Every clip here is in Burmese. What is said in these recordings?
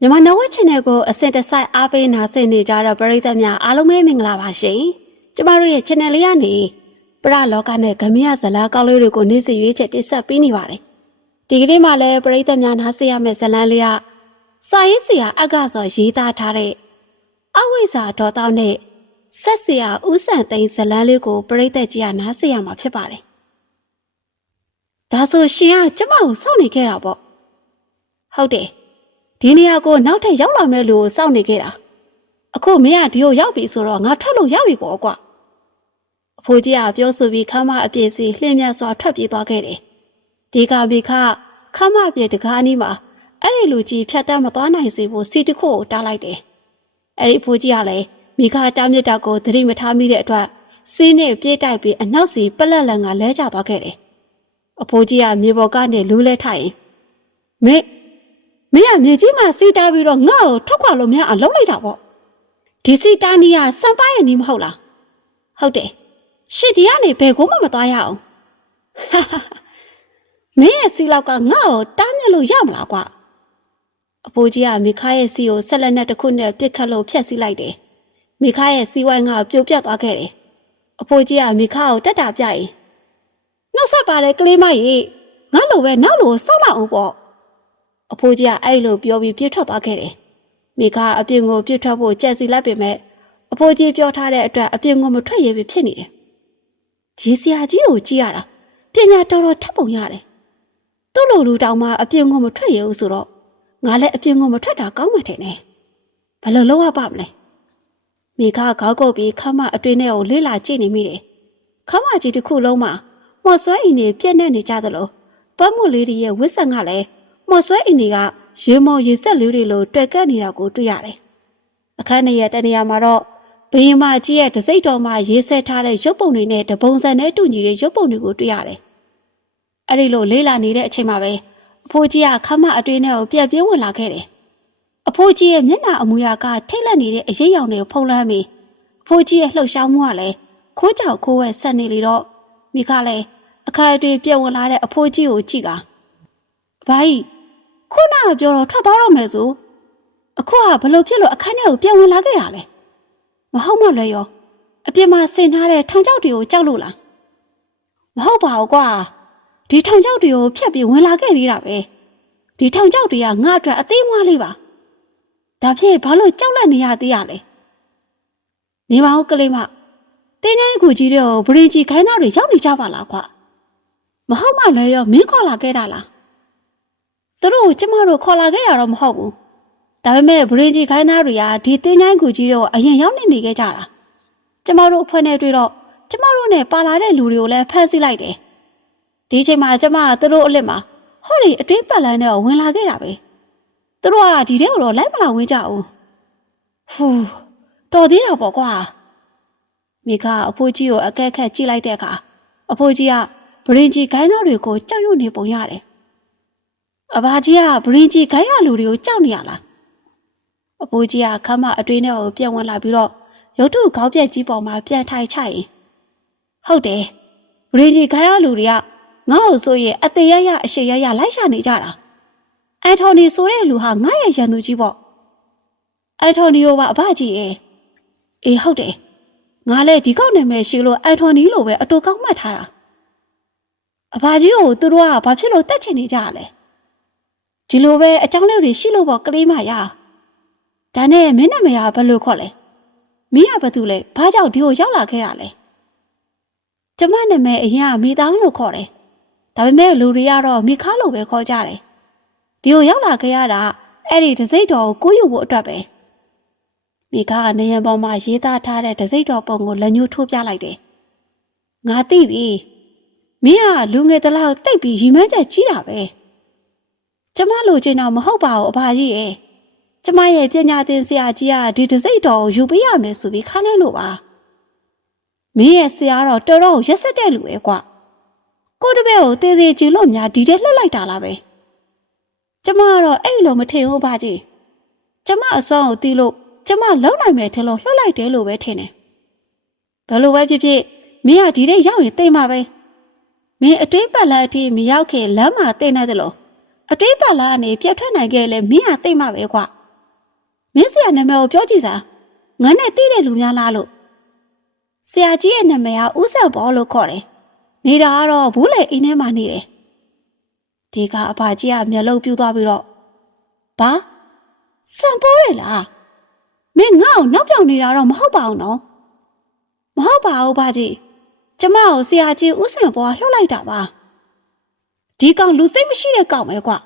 မြန်မာနဝက် channel ကိုအစဉ်တစိုက်အားပေးနာဆင်နေကြတဲ့ပရိသတ်များအားလုံးပဲမင်္ဂလာပါရှင်။ကျမတို့ရဲ့ channel လေးကနေပရလောကနဲ့ဂမရဇလာကောက်လေးတွေကိုနေ့စဉ်ရွေးချက်တင်ဆက်ပေးနေပါတယ်။ဒီကနေ့မှလည်းပရိသတ်များနားဆင်ရမယ့်ဇလန်းလေးကစာရေးဆရာအက္ခဆိုရေးသားထားတဲ့အဝိဇ္ဇာဒေါတောက်နဲ့ဆက်ဆရာဦးဆန်သိန်းဇလန်းလေးကိုပရိသတ်ကြီးကနားဆင်ရမှာဖြစ်ပါတယ်။ဒါဆိုရှင်ကကျမကိုစောင့်နေခဲ့တာပေါ့။ဟုတ်တယ်။ ဒီနေရာကိုနောက်ထပ်ရောက်လာမဲ့လူကိုစောင့်နေခဲ့တာအခုမင်းကဒီကိုရောက်ပြီဆိုတော့ငါထွက်လို့ရပြီပေါ့ကွာအဖိုးကြီးကပြောဆိုပြီးခမ်းမအပြည့်စီလှည့်မြတ်စွာထွက်ပြေးသွားခဲ့တယ်ဒီကမိခခမ်းမအပြည့်တကားအနီးမှာအဲ့ဒီလူကြီးဖြတ်တန်းမသွားနိုင်စေဖို့စီတခုကိုတားလိုက်တယ်အဲ့ဒီအဖိုးကြီးကလည်းမိခတားမြစ်တာကိုသတိမထားမိတဲ့အတွက်စီးနဲ့ပြေးတိုက်ပြီးအနောက်စီပလက်လန်ကလဲကျသွားခဲ့တယ်အဖိုးကြီးကမြေပေါ်ကနေလူးလဲထိုင်ရင်မင်း မင်းကမြေကြီးမှာစီတားပြီးတော့ငါ့ကိုထွက်ခွာလို့မရအောင်လုပ်လိုက်တာပေါ့ဒီစီတားနီးကစံပါရဲ့နီးမဟုတ်လားဟုတ်တယ်ရှစ်ဒီကနေဘယ်ကိုမှမသွားရအောင်မင်းရဲ့စီလောက်ကငါ့ကိုတားမြစ်လို့ရမလားကွာအဖိုးကြီးကမိခါရဲ့စီကိုဆက်လက်နဲ့တစ်ခုနဲ့ပြစ်ခတ်လို့ဖျက်ဆီးလိုက်တယ်မိခါရဲ့စီဝိုင်းကပြိုပြတ်သွားခဲ့တယ်အဖိုးကြီးကမိခါကိုတက်တာပြရင်နှုတ်ဆက်ပါလေကလေးမကြီးငါလိုပဲနောက်လိုစောက်လောက်အောင်ပေါ့ အဖိုးကြီးကအဲ့လိုပြောပြီးပြစ်ထွက်သွားခဲ့တယ်။မိကအပြင်ကိုပြစ်ထွက်ဖို့ကြက်စီလိုက်ပေမဲ့အဖိုးကြီးပြောထားတဲ့အတွက်အပြင်ကိုမထွက်ရပြီဖြစ်နေတယ်။ဒီဆရာကြီးကိုကြည့်ရတာပညာတော်တော်ထပ်ပုံရတယ်။သူ့လိုလူတောင်မှအပြင်ကိုမထွက်ရဘူးဆိုတော့ငါလည်းအပြင်ကိုမထွက်တာကောင်းမှထင်တယ်။ဘယ်လိုလုပ်ရပါမလဲ။မိကခေါက်ကုတ်ပြီးခမအတွင်းထဲကိုလေးလာကြည့်နေမိတယ်။ခမကြီးတစ်ခုလုံးမှာမော်ဆွဲအိမ်နေပြက်နေနေကြသလိုပတ်မှုလေးတွေရဲ့ဝစ်ဆန်ကလည်း မော်ဆွဲအင်းတွေကရေမော်ရေဆက်လေးတွေလိုတွက်ကပ်နေတာကိုတွေ့ရတယ်။အခန်းထဲရဲ့တနေရာမှာတော့ဘယင်မကြီးရဲ့တစိမ့်တော်မှာရေးဆွဲထားတဲ့ရုပ်ပုံတွေနဲ့တပုံစံနဲ့တူညီတဲ့ရုပ်ပုံတွေကိုတွေ့ရတယ်။အဲဒီလိုလေးလာနေတဲ့အချိန်မှာပဲအဖိုးကြီးကခမအတွင်းထဲကိုပြက်ပြင်းဝင်လာခဲ့တယ်။အဖိုးကြီးရဲ့မျက်နှာအမူအရာကထိတ်လန့်နေတဲ့အရေးရောင်တွေကိုဖုံးလွှမ်းပြီးအဖိုးကြီးရဲ့လှုပ်ရှားမှုကလည်းခိုးကြောက်ခိုးဝဲဆက်နေလေတော့မိခလည်းအခါအတွင်းပြက်ဝင်လာတဲ့အဖိုးကြီးကိုကြည့်ကဘာကြီး ခုနကပြောတော့ထွက်သွားတော့မယ်ဆိုအခုကဘလို့ဖြစ်လို့အခန်းထဲကိုပြန်ဝင်လာခဲ့တာလဲမဟုတ်မလွယ်ရောအပြင်မှာဆင်ထားတဲ့ထောင်ချောက်တွေကိုကြောက်လို့လားမဟုတ်ပါဘူးကွာဒီထောင်ချောက်တွေကိုဖြတ်ပြီးဝင်လာခဲ့သေးတာပဲဒီထောင်ချောက်တွေကငါ့အတွက်အသေးမွားလေးပါဒါဖြင့်ဘာလို့ကြောက်လန့်နေရသေးရလဲနေပါဦးကလေးမတင်းချိုင်းကူကြီးတွေကိုဗရင်ကြီးခိုင်းသားတွေရောက်နေကြပါလားကွာမဟုတ်မလွယ်ရောမင်းခေါ်လာခဲ့တာလား သူတို့ကိုကျမတို့ခေါ်လာခဲ့တာတော့မဟုတ်ဘူး။ဒါပေမဲ့ဗရင်ကြီးခိုင်းသားတွေကဒီတင်းချိုင်းကူကြီးတော့အရင်ရောက်နေနေခဲ့ကြတာ။ကျမတို့အဖွဲ့နဲ့တွေ့တော့ကျမတို့နဲ့ပါလာတဲ့လူတွေကိုလည်းဖမ်းဆီးလိုက်တယ်။ဒီအချိန်မှာကျမကသူတို့အလစ်မှာဟောဒီအတွင်းပတ်လန်းနဲ့ဝင်လာခဲ့တာပဲ။သူတို့ကဒီထဲကိုတော့လိုက်မလာဝင်ကြဘူး။ဟူးတော်သေးတာပေါ့ကွာ။မိကအဖိုးကြီးကိုအကဲခက်ကြည့်လိုက်တဲ့အခါအဖိုးကြီးကဗရင်ကြီးခိုင်းသားတွေကိုကြောက်ရွံ့နေပုံရတယ်။ အဘာကြီးကဗရင်ကြီးခိုင်းရလူတွေကိုကြောက်နေရလားအဖိုးကြီးကခမ်းမအတွင်းထဲကိုပြန်ဝင်လာပြီးတော့ရုတ်တုခေါင်းပြက်ကြီးပေါ်မှာပြန်ထိုင်ချရင်ဟုတ်တယ်ဗရင်ကြီးခိုင်းရလူတွေကငါ့ကိုဆိုရင်အသေးရရအရှိရရလိုက်ရှာနေကြတာအန်တိုနီဆိုတဲ့လူဟာငါ့ရဲ့ရန်သူကြီးပေါ့အန်တိုနီယိုကအဘကြီးရဲ့အေးဟုတ်တယ်ငါလည်းဒီကောက်နာမည်ရှိလို့အန်တိုနီလိုပဲအတူကောက်မှတ်ထားတာအဘကြီးကိုသူတို့ကဘာဖြစ်လို့တက်ချင်နေကြရလဲ ဒီလိုပဲအကြောင်းလေးတွေရှိလို့ပေါ့ကလေးမရဒါနဲ့မင်းနာမည်ကဘယ်လိုခေါ်လဲမင်းကဘာတူလဲဘာကြောင့်ဒီကိုရောက်လာခဲ့တာလဲကျမနာမည်အရင်ကမိသားလို့ခေါ်တယ်ဒါပေမဲ့လူတွေကတော့မိခါလို့ပဲခေါ်ကြတယ်ဒီကိုရောက်လာခဲ့ရတာအဲ့ဒီဒစိမ့်တော်ကိုကိုးယူဖို့အတွက်ပဲမိခါကနေရန်ပေါ်မှာရေးသားထားတဲ့ဒစိမ့်တော်ပုံကိုလက်ညှိုးထိုးပြလိုက်တယ်ငါသိပြီမင်းကလူငယ်တလောက်တိတ်ပြီးရီမန်းချက်ကြီးတာပဲ ကျမလိုချင်တော့မဟုတ်ပါဘူးအဘာကြီးရဲ့ကျမရဲ့ပညာသင်ဆရာကြီးကဒီတစိမ့်တော်ကိုယူပေးရမယ်ဆိုပြီးခါနေလို့ပါမင်းရဲ့ဆရာတော့တော်တော်ရက်စက်တဲ့လူပဲကွာကိုတပည့်ကိုသေသေးကြည့်လို့များဒီတဲ့လှုပ်လိုက်တာလားပဲကျမကတော့အဲ့လိုမထင်ဘူးဘာကြီးကျမအစွမ်းကိုတီးလို့ကျမလုံနိုင်မယ်ထင်လို့လှုပ်လိုက်တယ်လို့ပဲထင်တယ်ဘယ်လိုပဲဖြစ်ဖြစ်မင်းကဒီတဲ့ရောက်ရင်တိတ်မှာပဲမင်းအတွင်းပတ်လန်းအထိမရောက်ခင်လမ်းမှာတိတ်နေတယ်လို့ အတိတ်ပါလာကနေပြတ်ထွက်နိုင်ခဲ့လဲမင်းဟာသိမ့်မှာပဲကွာမင်းဆရာနာမည်ကိုပြောကြည့်စမ်းငါနဲ့သိတဲ့လူများလားလို့ဆရာကြီးရဲ့နာမည်ကဦးဆန်ပေါ်လို့ခေါ်တယ်နေတာကတော့ဘူးလေအင်းထဲမှာနေတယ်ဒီကအဖကြီးကမျက်လုံးပြူသွားပြီးတော့ဘာစံပေါ်ရလားမင်းငါ့ကိုနောက်ပြောင်နေတာတော့မဟုတ်ပါဘူးနော်မဟုတ်ပါဘူးဘာကြီးကျမကိုဆရာကြီးဦးဆန်ပေါ်ကလှုပ်လိုက်တာပါ ဒီကောင်လူစိတ်မရှိတဲ့ကောင်ပဲကွာ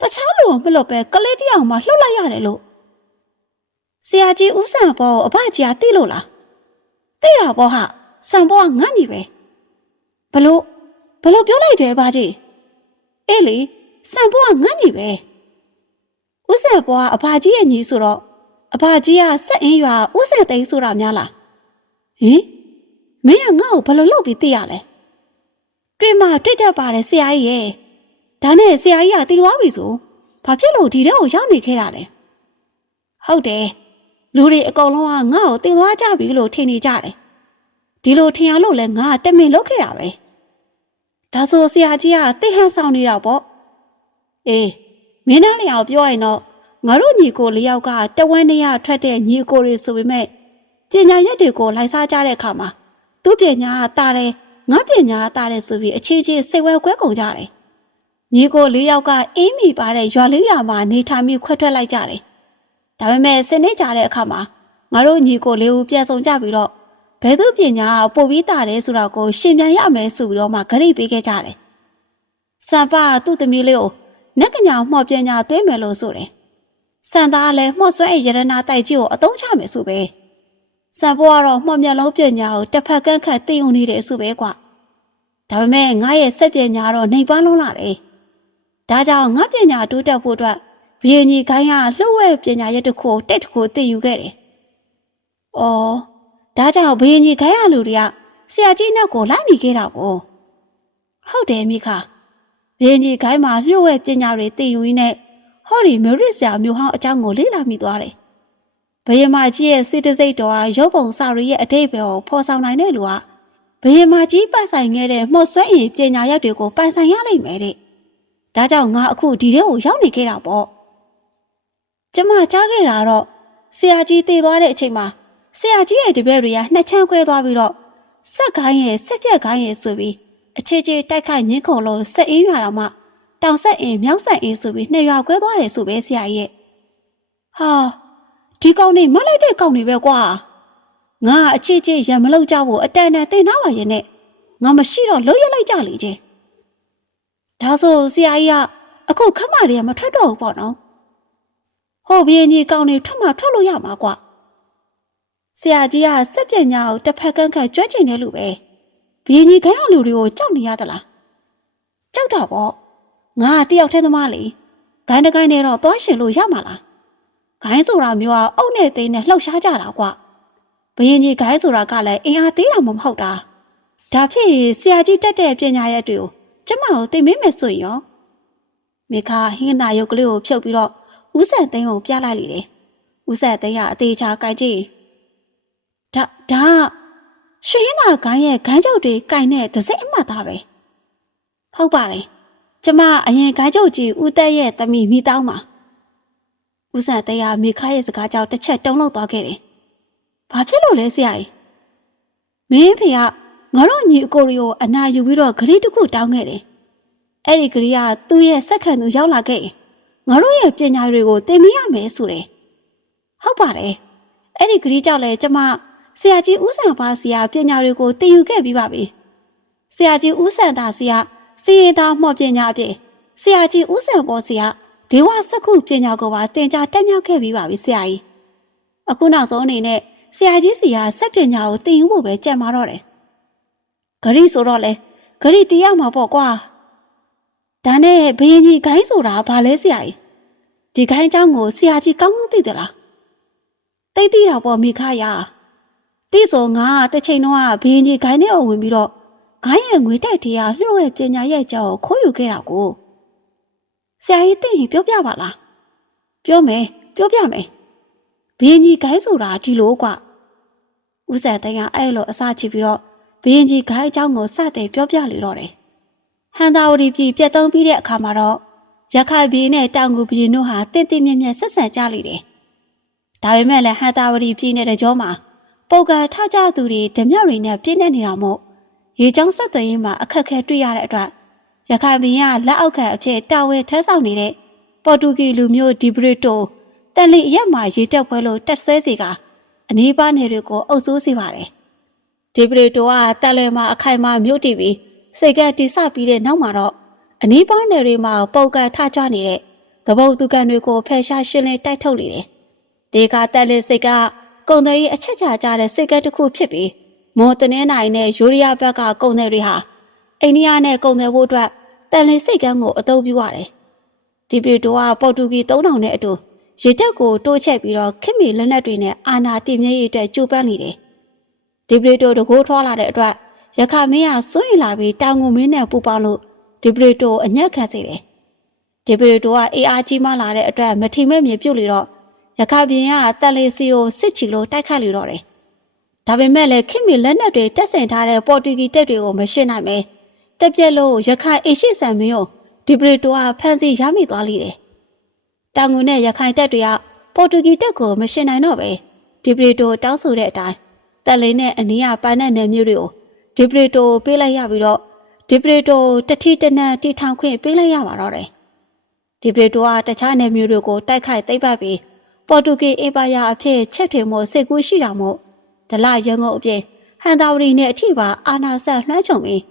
တခြားလူကိုမလွတ်ပဲကလေးတယောက်မှလှုပ်လိုက်ရတယ်လို့ဆရာကြီးဦးဆန်ပေါ်ကိုအဖကြီးကသိလို့လားသိတာပေါ့ဟာဆန်ပေါ်ကငတ်နေပဲဘလို့ဘလို့ပြောလိုက်တယ်ဘာကြီးအေးလေဆန်ပေါ်ကငတ်နေပဲဦးဆန်ပေါ်ကအဖကြီးရဲ့ညီဆိုတော့အဖကြီးကစက်အင်းရွာဦးဆန်သိန်းဆိုတာများလားဟင်မင်းကငါ့ကိုဘလို့လုပ်ပြီးသိရလဲ တွေ့မှတွေ့တတ်ပါတယ်ဆရာကြီးရဲ့ဒါနဲ့ဆရာကြီးကတည်သွားပြီဆိုဘာဖြစ်လို့ဒီတဲ့ကိုရောက်နေခဲ့တာလဲဟုတ်တယ်လူတွေအကုန်လုံးကငါ့ကိုတည်သွားကြပြီလို့ထင်နေကြတယ်ဒီလိုထင်ရလို့လဲငါကတမင်လုပ်ခဲ့တာပဲဒါဆိုဆရာကြီးကတိတ်ဟန်ဆောင်နေတာပေါ့အေးမင်းသားလျောက်ပြောရင်တော့ငါတို့ညီကိုလေးယောက်ကတဝန်းတရထွက်တဲ့ညီကိုတွေဆိုပေမဲ့ပညာရက်တွေကိုလိုက်စားကြတဲ့အခါမှာသူ့ပညာကတာတယ် ငါပညာကတာတယ်ဆိုပြီးအခြေချင်းစိတ်ဝဲကွဲကုန်ကြတယ်ညီကိုလေးယောက်ကအေးမိပါတဲ့ရွာလေးရွာမှာနေထိုင်ပြီးခွဲထွက်လိုက်ကြတယ်ဒါပေမဲ့စနေကြတဲ့အခါမှာငါတို့ညီကိုလေးဦးပြန်ဆောင်ကြပြီးတော့ဘယ်သူပညာကပို့ပြီးတာတယ်ဆိုတာကိုရှင်းပြန်ရမယ်ဆိုပြီးတော့မှဂရိပေးခဲ့ကြတယ်စံပါသူ့သမီးလေးကိုနက်ကညာမှော့ပညာသွင်းမယ်လို့ဆိုတယ်စံသားလည်းမှော့ဆွဲရရနာတိုက်ကြီးကိုအသုံးချမယ်ဆိုပဲ စံပေါ်ကတော့မှော့မျက်လုံးပညာကိုတစ်ဖက်ကန့်ခတ်သိုံနေတယ်ဆိုပဲကွာဒါပေမဲ့ငါရဲ့စက်ပညာတော့နှိမ်ပန်းလုံးလာတယ်ဒါကြောင့်ငါပညာတိုးတက်ဖို့အတွက်ဘီရင်ကြီးခိုင်းကလှုပ်ဝဲပညာရက်တစ်ခုတက်တစ်ခုသိယူခဲ့တယ်။အော်ဒါကြောင့်ဘီရင်ကြီးခိုင်းရလူတွေကဆရာကြီးနဲ့ကိုလိုက်နေခဲ့တာကိုဟုတ်တယ်မိခဘီရင်ကြီးခိုင်းမှာလှုပ်ဝဲပညာတွေသိယူရင်းနဲ့ဟောဒီမျိုးရစ်ဆရာမျိုးဟောင်းအကြောင်းကိုလေ့လာမိသွားတယ်။ ဘယင်မကြီးရဲ့စိတ္တစိတ်တော်ဟာရုပ်ပုံစာရီရဲ့အတိတ်ပဲကိုဖော်ဆောင်နိုင်တဲ့လူကဘယင်မကြီးပိုင်ဆိုင်ခဲ့တဲ့မှော့ဆွဲရင်ပညာရက်တွေကိုပိုင်ဆိုင်ရလိမ့်မယ်တဲ့။ဒါကြောင့်ငါအခုဒီထဲကိုရောက်နေခဲ့တာပေါ့။ကျမကြားခဲ့တာတော့ဆရာကြီးတည်သွားတဲ့အချိန်မှာဆရာကြီးရဲ့တပည့်တွေကနှစ်ချမ်းခွဲသွားပြီးတော့ဆက်ကိုင်းရဲ့ဆက်ပြက်ကိုင်းရဲ့ဆိုပြီးအခြေချေတိုက်ခိုက်ညှင်းခုန်လို့ဆက်အေးရွာတော့မှတောင်ဆက်အင်းမြောက်ဆက်အင်းဆိုပြီးနှစ်ရွာခွဲသွားတယ်ဆိုပဲဆရာကြီးရဲ့ဟာ ဒီကောင်နေမလိုက်တဲ့ကောင်နေပဲကွာငါအချစ်ချစ်ရံမလောက်ကြဖို့အတန်တန်တင်ထားပါရဲ့နဲ့ငါမရှိတော့လှုပ်ရလိုက်ကြလေချင်းဒါဆိုဆရာကြီးကအခုခမတွေကမထွက်တော့ဘူးပေါ့နော်ဟိုဘင်းကြီးကောင်နေထွက်မှထွက်လို့ရမှာကွာဆရာကြီးကစက်ပညာကိုတစ်ဖက်ကန်းခတ်ကြွချင်တယ်လို့ပဲဘင်းကြီးခိုင်းအောင်လူတွေကိုကြောက်နေရသလားကြောက်တာပေါ့ငါတယောက်တည်းသမားလေဂိုင်းတကိုင်းနဲ့တော့သွားရှင်လို့ရမှာလား ဂိုင်းဆိုတာမျိုးကအုတ်နဲ့သိန်းနဲ့လှောက်ရှားကြတာကွာဘရင်ကြီးဂိုင်းဆိုတာကလည်းအင်အားသေးတာမှမဟုတ်တာဒါဖြစ်ရင်ဆရာကြီးတက်တဲ့ပညာရက်တွေကိုကျမကိုသိမင်းမယ်ဆိုရင်ရောမိခါဟင်းသာရုပ်ကလေးကိုဖြုတ်ပြီးတော့ဦးဆန်သိန်းကိုပြလိုက်လေတယ်ဦးဆန်သိန်းကအသေးချာကြိုက်ကြည့်ဒါဒါရွှေဟင်းသာဂိုင်းရဲ့ဂိုင်းကြောက်တွေကင်တဲ့ဒစိအမှတ်သားပဲဟုတ်ပါတယ်ကျမအရင်ဂိုင်းချုပ်ကြီးဦးတက်ရဲ့သမီးမိတောင်းပါ ဦးဆန်တဲကမိခါရဲ့စကားကြောင့်တစ်ချက်တုံးလောက်သွားခဲ့တယ်။ဘာဖြစ်လို့လဲဆရာကြီး။မင်းဖေကငါတို့ညီအကိုရီကိုအနာယူပြီးတော့ဂရီတစ်ခုတောင်းခဲ့တယ်။အဲ့ဒီဂရီကသူ့ရဲ့စက်ခံသူရောက်လာခဲ့ရင်ငါတို့ရဲ့ပညာတွေကိုသင်မိရမယ်ဆိုတယ်။ဟုတ်ပါတယ်။အဲ့ဒီဂရီကြောင့်လဲကျမဆရာကြီးဦးဆန်ပါဆရာပညာတွေကိုသင်ယူခဲ့ပြီးပါပြီ။ဆရာကြီးဦးဆန်သားဆရာစီရင်သားမှော့ပညာအဖြစ်ဆရာကြီးဦးဆန်ပေါ်ဆရာ ဒေဝစက္ခုပညာကိုပါတင်ကြားတက်မြောက်ခဲ့ပြီးပါပြီဆရာကြီးအခုနောက်ဆုံးအနေနဲ့ဆရာကြီးစီကစက်ပညာကိုတင်ယူဖို့ပဲကြံมาတော့တယ်ဂရိဆိုတော့လေဂရိတရားမှာပေါ့ကွာဒါနဲ့ဘယင်းကြီးဂိုင်းဆိုတာဘာလဲဆရာကြီးဒီဂိုင်းเจ้าကိုဆရာကြီးကောင်းကောင်းသိသလားသိသိတာပေါ့မိခါရတိဆိုငါတစ်ချိန်တော့ဘယင်းကြီးဂိုင်းထဲကိုဝင်ပြီးတော့ဂိုင်းရဲ့ငွေတက်တရားလှုပ်ရဲ့ပညာရဲ့ကြောကိုခိုးယူခဲ့တာကို ဆရာကြီးသိရင်ပြောပြပါလားပြောမယ်ပြောပြမယ်ဘင်းကြီးဂိုင်းဆိုတာဒီလိုကွဦးဆန်သိန်းကအဲ့လိုအစချပြီးတော့ဘင်းကြီးဂိုင်းအကြောင်းကိုစတဲ့ပြောပြလေတော့တယ်ဟန်သာဝတီပြည်ပြတ်သုံးပြီးတဲ့အခါမှာတော့ရခိုင်ပြည်နဲ့တောင်ကူပြည်တို့ဟာတင့်တင့်မြက်မြက်ဆက်ဆံကြလိမ့်တယ်ဒါပေမဲ့လည်းဟန်တာဝရီပြည်နေတဲ့ကြောမှာပုတ်ကထကြသူတွေဓမြတွေနဲ့ပြည့်နေနေတာမို့ရေချောင်းဆက်သွယ်ရေးမှာအခက်အခဲတွေ့ရတဲ့အတွက် ရခိုင်ပြည်ကလက်အောက်ခံအဖြစ်တာဝန်ထမ်းဆောင်နေတဲ့ပေါ်တူဂီလူမျိုးဒီဘရစ်တိုတန်လီအရက်မှာရေတက်ပွဲလို့တက်ဆွဲစီကအနီးပါးနယ်တွေကိုအုပ်စိုးစေပါတယ်ဒီဘရစ်တိုကတက်လဲမှာအခိုင်အမာမြို့တည်ပြီးစိတ်ကတိဆပြီးတဲ့နောက်မှာတော့အနီးပါးနယ်တွေမှာပုတ်ကထကြွနေတဲ့သဘုတ်သူကန်တွေကိုဖယ်ရှားရှင်းလင်းတိုက်ထုတ်နေတယ်ဒီကတက်လဲစိတ်ကကုံတယ်ကြီးအချက်ချကြတဲ့စိတ်ကတစ်ခုဖြစ်ပြီးမွန်တနင်းနိုင်နဲ့ယူရီးယားဘက်ကကုံတယ်တွေဟာ အိန္ဒိယနဲ့ကုံတယ်ဖို့အတွက်တန်လင်းစိတ်ကန်းကိုအသုံးပြုရတယ်ဒီပရီတိုကပေါ်တူဂီ3000နဲ့အတူရေတက်ကိုတိုးချက်ပြီးတော့ခင်မီလက်နက်တွေနဲ့အာနာတည်မြဲရေးအတွက်ကြိုးပမ်းနေတယ်ဒီပရီတိုတကိုးထွားလာတဲ့အတွက်ရခမင်းကစွန့်ရင်လာပြီးတောင်ငုံမင်းနဲ့ပူပေါင်းလို့ဒီပရီတိုအညက်ခံစေတယ်ဒီပရီတိုကအေးအားကြီးမှလာတဲ့အတွက်မထီမဲ့မြေပြုတ်လေတော့ရခပြင်းကတက်လေးစီကိုစစ်ချီလို့တိုက်ခတ်လေတော့တယ်ဒါပေမဲ့လည်းခင်မီလက်နက်တွေတက်ဆင်ထားတဲ့ပေါ်တူဂီတက်တွေကိုမရှင်းနိုင်ပဲ တက်ပြက်လို့ရခိုင်အေရှိဆန်မင်းကိုဒီပရီတိုကဖမ်းဆီးရမိသွားလိမ့်တယ်။တောင်ငူနဲ့ရခိုင်တက်တွေကပေါ်တူဂီတက်ကိုမရှင်းနိုင်တော့ပဲဒီပရီတိုတောင်းဆိုတဲ့အတိုင်းတက်လင်းနဲ့အနီးကပန်းတဲ့နယ်မျိုးတွေကိုဒီပရီတိုပေးလိုက်ရပြီးတော့ဒီပရီတိုတတိတနန်တီထောင်ခွင့်ပေးလိုက်ရမှာတော့တယ်။ဒီပရီတိုကတခြားနယ်မျိုးတွေကိုတိုက်ခိုက်သိမ်းပိုက်ပြီးပေါ်တူဂီအင်ပါယာအဖြစ်ချက်ထွေမှုစိတ်ကူးရှိတာမို့ဒလရန်ကုန်အပြင်ဟန်တာဝရီနဲ့အထိပါအာနာဆန်နှှမ်းချုံပြီး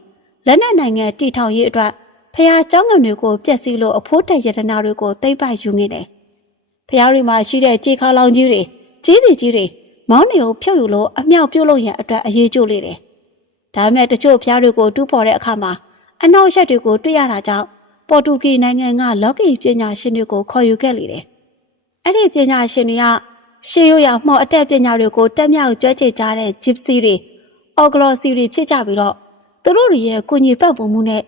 လက်နက်နိုင်ငံတီထောင်ရေးအတွက်ဖះเจ้าငံတွေကိုပြက်စီးလို့အဖိုးတက်ရတနာတွေကိုသိမ့်ပိုက်ယူနေတယ်။ဖះတွေမှာရှိတဲ့ကြေခါလောင်ကြီးတွေကြီးစီကြီးတွေမောင်းနေကိုဖြုတ်ယူလို့အမြောက်ပြုတ်လို့ရန်အတွက်အရေးကျိုးလေတယ်။ဒါပေမဲ့တချို့ဖះတွေကိုတူးဖော်တဲ့အခါမှာအနောက်ရက်တွေကိုတွေ့ရတာကြောင့်ပေါ်တူဂီနိုင်ငံကလော်ကီပညာရှင်တွေကိုခေါ်ယူခဲ့လေတယ်။အဲ့ဒီပညာရှင်တွေကရှေးရိုးရာမှော်အတက်ပညာတွေကိုတက်မြောက်ကျွဲချေကြတဲ့ဂျစ်စီတွေအော်ဂလော်စီတွေဖြစ်ကြပြီးတော့ သူတို့တွေရဲ့ကုညီပတ်ပုံမှုနဲ့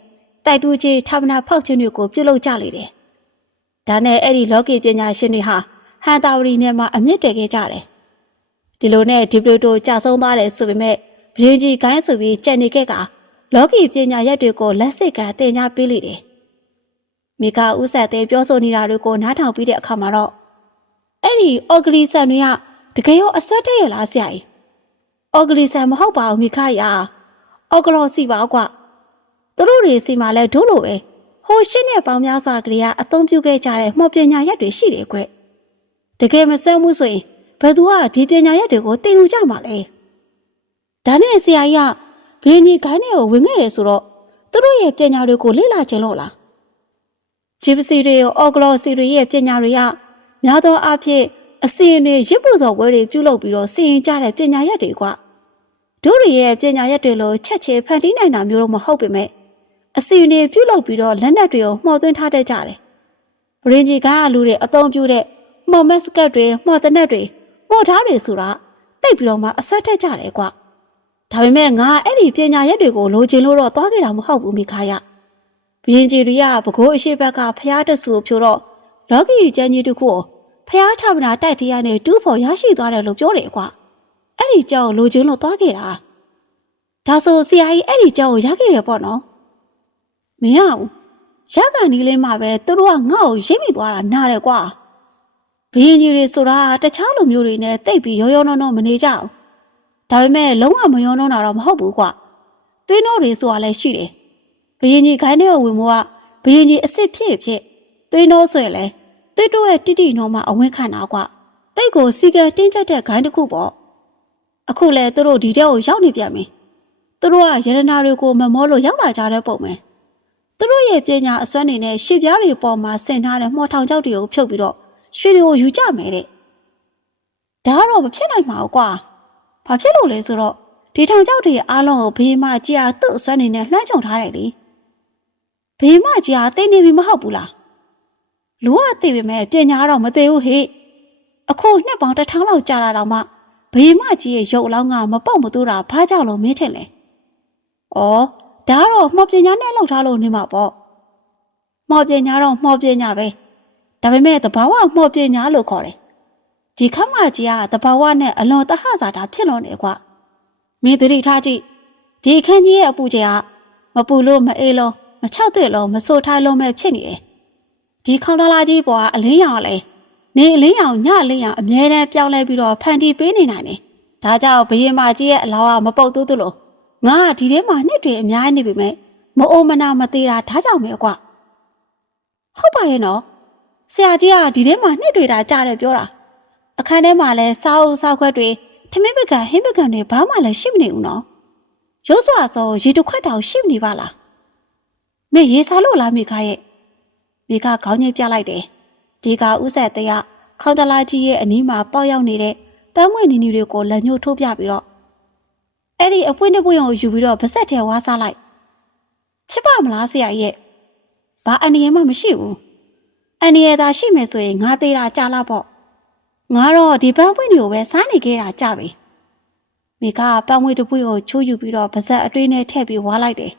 တိုက်တူးကြီးဌာပနာဖောက်ခြင်းတွေကိုပြုလုပ်ကြလေတယ်။ဒါနဲ့အဲ့ဒီလောကီပညာရှင်တွေဟာဟန်တာဝရီနဲ့မှအမြင့်တည်ခဲ့ကြတယ်။ဒီလိုနဲ့ဒီပလိုတိုကြာဆုံးသွားတယ်ဆိုပေမဲ့ဘရင်ကြီးကိုင်းဆိုပြီးကြံနေခဲ့ကလောကီပညာရက်တွေကိုလက်စိတ်ကတင် जा ပေးလိတယ်။မိကဥဆက်သေးပြောဆိုနေတာတွေကိုနားထောင်ပြီးတဲ့အခါမှာတော့အဲ့ဒီအော်ဂလီဆန်တွေကတကယ်ရောအဆွတ်တည့်ရလားဆရာကြီး။အော်ဂလီဆန်မဟုတ်ပါဘူးမိခရာ။ အော်ဂလောစီပါကွာ။သူတို့တွေစီမှာလဲဒုလိုပဲ။ဟိုရှင်းတဲ့ပေါင်းများစွာကလေးကအသုံးပြုခဲ့ကြတဲ့မှော်ပညာရက်တွေရှိတယ်ကွ။တကယ်မဆွဲမှုဆိုရင်ဘယ်သူကဒီပညာရက်တွေကိုတင်ယူကြမှာလဲ။ဒါနဲ့ဆရာကြီးကဘင်းကြီးခိုင်းတွေကိုဝင်ခဲ့တယ်ဆိုတော့သူတို့ရဲ့ပညာတွေကိုလေ့လာခြင်းလို့လား။ဂျီပစီတွေရောအော်ဂလောစီတွေရဲ့ပညာတွေကများသောအားဖြင့်အစီအစဉ်ရစ်ဖို့စော်ပွဲတွေပြုလုပ်ပြီးတော့စီရင်ကြတဲ့ပညာရက်တွေကွာ တို့တွေရဲ့ပညာရက်တွေလိုချက်ချေဖန်တီးနိုင်တာမျိုးတော့မဟုတ်ပေမဲ့အစီအစဉ်ပြုလုပ်ပြီးတော့လက်နက်တွေကိုမှော်သွင်းထားတတ်ကြတယ်။ဘရင်ကြီးကလူတွေအသုံးပြုတဲ့မှော်မက်စကတ်တွေမှော်တနက်တွေမှော်ဓာတ်တွေဆိုတာတိတ်ပြီးတော့မှအဆွတ်ထက်ကြတယ်ကွာ။ဒါပေမဲ့ငါအဲ့ဒီပညာရက်တွေကိုလိုချင်လို့တော့သွားခဲ့တာမဟုတ်ဘူးမိခါရ။ဘရင်ကြီးတွေကဘကိုးအရှိဘက်ကဖျားတဆူဖြိုတော့လော်ကီကျန်းကြီးတခုကိုဖျားထမနာတိုက်တရားနဲ့တူးဖို့ရရှိသွားတယ်လို့ပြောတယ်ကွာ။ အဲ့ဒီကြောင်လိုချင်လို့သွားခဲ့တာ။ဒါဆိုဆရာကြီးအဲ့ဒီကြောင်ကိုရခဲ့တယ်ပေါ့နော်။မင်းအောင်ရကန်ဒီလေးမှပဲသူတို့ကငါ့ကိုရိပ်မိသွားတာနားတယ်ကွာ။ဘရင်ကြီးတွေဆိုတာတခြားလူမျိုးတွေနဲ့တိတ်ပြီးရောရောနှောနှောမနေကြဘူး။ဒါပေမဲ့လုံးဝမရောနှောတာတော့မဟုတ်ဘူးကွာ။သွေးနှောတွေဆိုတာလည်းရှိတယ်။ဘရင်ကြီးခိုင်းတဲ့ဝင်မိုးကဘရင်ကြီးအစ်စ်ဖြစ်ဖြစ်သွေးနှောဆိုရင်လည်းသွေးတို့ရဲ့တိတိနှောမှအဝင်းခံတာကွာ။တိတ်ကိုစီကံတင်းကျပ်တဲ့ဂိုင်းတစ်ခုပေါ့။ အခုလဲသူတို့ဒီတဲ့ကိုရောက်နေပြန်ပြီ။သူတို့ကရတနာတွေကိုမမောလို့ရောက်လာကြတဲ့ပုံပဲ။သူတို့ရဲ့ပညာအစွမ်းနေနဲ့ရှစ်ပြားတွေပေါ်မှာဆင်ထားတဲ့မှော်ထောင်ကြောက်တွေကိုဖြုတ်ပြီးတော့ရွှေတွေကိုယူကြမယ်တဲ့။ဒါကတော့မဖြစ်နိုင်ပါဘူးကွာ။ဘာဖြစ်လို့လဲဆိုတော့ဒီထောင်ကြောက်တွေအားလုံးကိုဘေးမကြီးအားသူ့အစွမ်းနေနဲ့လှမ်းကြုံထားတယ်လေ။ဘေးမကြီးအားတိတ်နေပြီမဟုတ်ဘူးလား။လူကသိပေမဲ့ပညာတော့မသိဘူးဟေ့။အခုနှစ်ပေါင်းတစ်ထောင်လောက်ကြာလာတော့မှ ဘေးမကြီးရဲ့ရုပ်အလောင်းကမပုတ်မသွတာဘာကြောင့်လို့မင်းထင်လဲ။အော်ဒါကတော့မှော်ပညာနဲ့လောက်ထားလို့နေမှာပေါ့။မှော်ပညာတော့မှော်ပညာပဲ။ဒါပေမဲ့တဘာဝမှော်ပညာလို့ခေါ်တယ်။ဒီခမကြီးကတဘာဝနဲ့အလွန်တဟဇာတာဖြစ်လွန်နေကွာ။မင်းသတိထားကြည့်။ဒီခန်းကြီးရဲ့အပူကြီးကမပူလို့မအေးလို့မချောက်တွေ့လို့မဆိုးထားလို့မဲ့ဖြစ်နေတယ်။ဒီခေါင်းလာလာကြီးပေါ်ကအလင်းရောင်လဲ နေအလင်းရောင်ညအလင်းရောင်အမြဲတမ်းပြောင်းလဲပြီးတော့ဖန်တီးပေးနေနိုင်တယ်ဒါကြောင့်ဘယင်မကြီးရဲ့အလောကမပုတ်သေးသလိုငါကဒီထဲမှာနှစ်တွေအများကြီးနေပြီမဲ့မအိုမနာမသေးတာဒါကြောင့်ပဲကွာဟုတ်ပါရဲ့နော်ဆရာကြီးကဒီထဲမှာနှစ်တွေတာကြားတယ်ပြောတာအခန်းထဲမှာလဲစားအုပ်စားခွက်တွေထမင်းပကံဟင်းပကံတွေဘာမှလည်းရှိမနေဘူးနော်ရုပ်စွာဆိုရေတစ်ခွက်တောင်ရှိမနေပါလားမေရေစားလို့လားမိခရဲ့မိခခေါင်းညိတ်ပြလိုက်တယ် ဒီကဥဆက်တရခေါင်းတလားကြီးရဲ့အနီးမှာပေါက်ရောက်နေတဲ့ပန်းမွေနီနီတွေကိုလက်ညှိုးထိုးပြပြီးတော့အဲ့ဒီအပွင့်တစ်ပွင့်ကိုယူပြီးတော့ဗစက်ထဲဝါးစားလိုက်ဖြစ်ပါမလားဆရာရဲ့ဘာအန္တရာယ်မှမရှိဘူးအန္တရာယ်သာရှိမယ်ဆိုရင်ငါသေးတာကြာလာပေါ့ငါတော့ဒီပန်းပွင့်တွေကိုပဲစားနေခဲ့တာကြာပြီမိကပန်းမွေတစ်ပွင့်ကိုချိုးယူပြီးတော့ဗစက်အတွင်းထဲထည့်ပြီးဝါးလိုက်တယ်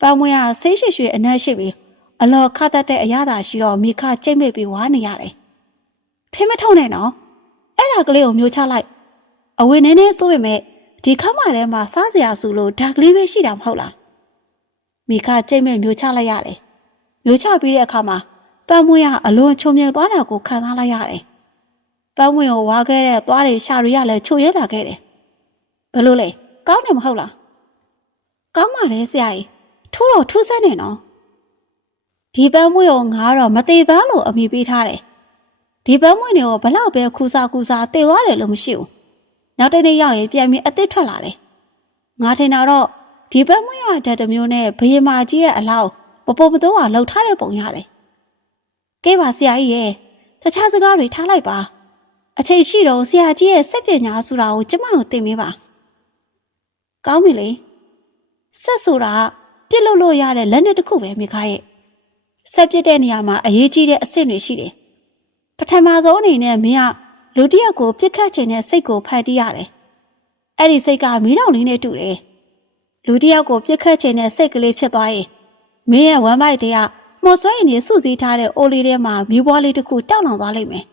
ပန်းမွေကဆေးရှိရွှေအနက်ရှိပြီး အလော်ခတ်တတ်တဲ့အရာသာရှိတော့မိခကြိတ်မိတ်ပြီးဝါနေရတယ်။ဖေးမထုံနဲ့နော်။အဲ့ဒါကလေးကိုမျိုးချလိုက်။အဝေနည်းနည်းစိုးပေမဲ့ဒီခမ်းမထဲမှာစားစရာစုလို့ဓာတ်ကလေးပဲရှိတာမဟုတ်လား။မိခကြိတ်မိတ်မျိုးချလိုက်ရတယ်။မျိုးချပြီးတဲ့အခါမှာပန်းမွေကအလွန်ချုံမြင်သွားတာကိုခံစားလိုက်ရတယ်။ပန်းမွေကိုဝါခဲ့တဲ့သွားတွေရှာတွေရလည်းချိုရဲလာခဲ့တယ်။ဘယ်လိုလဲ။ကောင်းတယ်မဟုတ်လား။ကောင်းပါလေဆရာကြီး။ထူးတော့ထူးဆန်းနေနော်။ ဒီပန်းမွေကိုငါတော့မသေးပန်းလို့အမိပေးထားတယ်ဒီပန်းမွေတွေကိုဘလောက်ပဲခူစားခူစားတည်သွားတယ်လို့မရှိဘူးနောက်တနေ့ရောက်ရင်ပြန်ပြီးအသစ်ထွက်လာတယ်ငါထင်တာတော့ဒီပန်းမွေရတဲ့တစ်မျိုးနဲ့ဘယင်မာကြီးရဲ့အလောက်ပပုံမတော်အောင်လှုပ်ထားတဲ့ပုံရတယ်ကဲပါဆရာကြီးရဲ့တခြားစကားတွေထားလိုက်ပါအချိန်ရှိတော့ဆရာကြီးရဲ့စက်ပညာဆိုတာကိုကျမကိုသင်ပေးပါကောင်းပြီလေဆက်ဆိုတာပြစ်လို့လို့ရတဲ့လက်နဲ့တစ်ခုပဲမိခါရဲ့ ဆက်ပြစ်တဲ့နေရာမှာအရေးကြီးတဲ့အဆင့်တွေရှိတယ်။ပထမဆုံးအနေနဲ့မင်းကလူတစ်ယောက်ကိုပြစ်ခတ်ခြင်းနဲ့စိတ်ကိုဖန်တီးရတယ်။အဲ့ဒီစိတ်ကမီးတောင်လေးနဲ့တူတယ်။လူတစ်ယောက်ကိုပြစ်ခတ်ခြင်းနဲ့စိတ်ကလေးဖြစ်သွားရင်မင်းရဲ့ဝမ်းပိုက်တည်းကမော်ဆွဲအင်းကြီးစုစည်းထားတဲ့အိုလေးထဲမှာမီးပွားလေးတစ်ခုတောက်လောင်သွားလိမ့်မယ်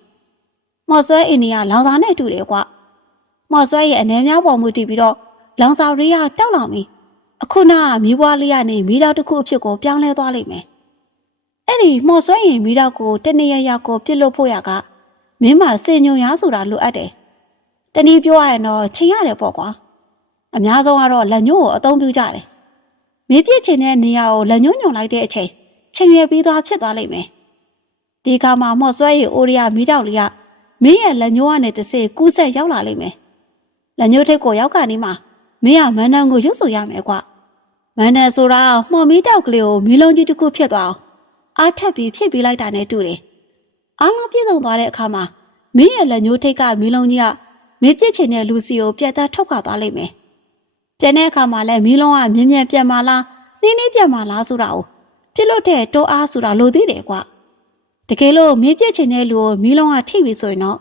။မော်ဆွဲအင်းကြီးကလောင်စာနဲ့တူတယ်ကွ။မော်ဆွဲရဲ့အနေများပေါ်မူတည်ပြီးတော့လောင်စာရေးကတောက်လောင်ပြီးအခုနကမီးပွားလေးကနေမီးတောက်တစ်ခုအဖြစ်ကိုပြောင်းလဲသွားလိမ့်မယ်။ အဲ့ဒီမော်ဆွဲရင်မိတော့ကိုတနေ့ရရကိုပြစ်လို့ဖို့ရကမင်းမစင်ညုံရဆိုတာလိုအပ်တယ်။တနည်းပြောရရင်တော့ချိန်ရတယ်ပေါ့ကွာ။အများဆုံးကတော့လက်ညှိုးကိုအသုံးပြုကြတယ်။မင်းပြစ်ချင်တဲ့နေရာကိုလက်ညှိုးညွန်လိုက်တဲ့အချိန်ချိန်ရွယ်ပြီးသွားဖြစ်သွားလိမ့်မယ်။ဒီကမှာမော်ဆွဲရင်အိုရီယာမိတော့လေးကမင်းရဲ့လက်ညှိုးကနေတစေကူးဆက်ရောက်လာလိမ့်မယ်။လက်ညှိုးထိပ်ကိုရောက်ကနေမှမင်းကမန်းနန်းကိုရွတ်ဆိုရမယ်ကွာ။မန်းနန်းဆိုတာမှော်မီတောက်ကလေးကိုမီလုံးကြီးတစ်ခုဖြစ်သွားအောင် အားထက်ပြီးဖြစ်ပေးလိုက်တာနဲ့တူတယ်။အားလုံးပြည့်စုံသွားတဲ့အခါမှာမင်းရဲ့လက်ညှိုးထိပ်ကမီးလုံးကြီးကမင်းပြစ်ချင်တဲ့လူစီကိုပြတ်သားထောက်ခါသွားလိမ့်မယ်။ပြန်တဲ့အခါမှာလည်းမီးလုံးကမြင်းမြန်ပြန်မလားနှင်းနှင်းပြန်မလားဆိုတာကိုပြစ်လို့တဲ့တောအားဆိုတာလိုသေးတယ်ကွာ။တကယ်လို့မင်းပြစ်ချင်တဲ့လူကိုမီးလုံးကထိပြီဆိုရင်တော့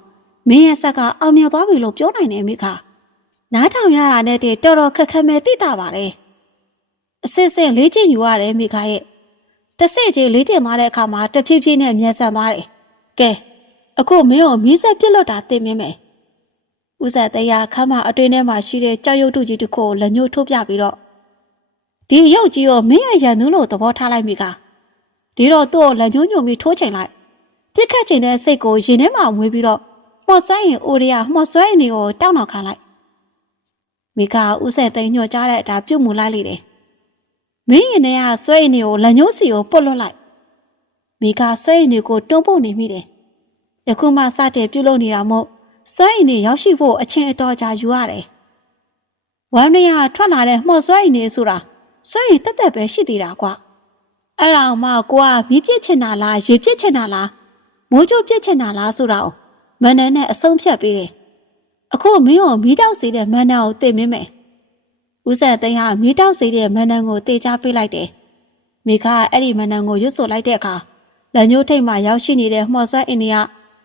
မင်းရဲ့ဆက်ကအောင်မြင်သွားပြီလို့ပြောနိုင်တယ်မိခါ။နားထောင်ရတာနဲ့တည်းတော်တော်ခက်ခက်ပဲသိတာပါတယ်။အစစ်စစ်လေ့ကျင့်ယူရတယ်မိခါရဲ့။ တဆစ်ကြီးလေးကျင်သွားတဲ့အခါမှာတဖြည်းဖြည်းနဲ့မြန်ဆန်သွားတယ်။ကဲအခုမင်းကိုမီးဆက်ပြစ်လို့တာသိမင်းမယ်။ဦးဆက်တရားခမ်းမအတွင်းထဲမှာရှိတဲ့ကြောက်ရွံ့တုကြီးတစ်ခုကိုလက်ညှိုးထိုးပြပြီးတော့ဒီရုပ်ကြီးကိုမင်းရဲ့ရန်သူလို့သဘောထားလိုက်မိကဒီတော့သူ့ကိုလက်ညှိုးညွန်ပြီးထိုးချိန်လိုက်ပြစ်ခတ်ချိန်တဲ့စိတ်ကိုရင်ထဲမှာဝေးပြီးတော့မှော့ဆွဲရင်အိုရီယာမှော့ဆွဲရင်ကိုတောက်နောက်ခံလိုက်မိကဦးဆက်သိမ်းညှော်ကြားတဲ့အတာပြုတ်မူလိုက်လေတယ် မင်းရင်ထဲကဆွဲရင်တွေကိုလက်ညှိုးစီကိုပုတ်လွတ်လိုက်မိကဆွဲရင်တွေကိုတွန်းပုတ်နေမိတယ်ယခုမှစတဲ့ပြုတ်လို့နေတာမို့ဆွဲရင်တွေရောက်ရှိဖို့အချင်းအတော်ကြာယူရတယ်ဝမ်းနေရထွက်လာတဲ့မှော့ဆွဲရင်တွေဆိုတာဆွဲရင်တက်တက်ပဲရှိသေးတာကွာအဲ့ဒါမှကိုကမီးပြစ်ချင်တာလားရေပြစ်ချင်တာလားမိုးချိုးပြစ်ချင်တာလားဆိုတာကိုမန်နန်နဲ့အဆုံးဖြတ်ပေးတယ်အခုမင်းကိုမီးတောက်စေတဲ့မန်နန်ကိုသိမင်းမယ် ဦးဆန်သိန်းဟာမိတောက်စေတဲ့မန်နန်ကိုတေချပေးလိုက်တယ်။မိခကအဲ့ဒီမန်နန်ကိုရွတ်ဆိုလိုက်တဲ့အခါလက်ညှိုးထိတ်မှရောက်ရှိနေတဲ့မှော်ဆွဲအင်းကြီးက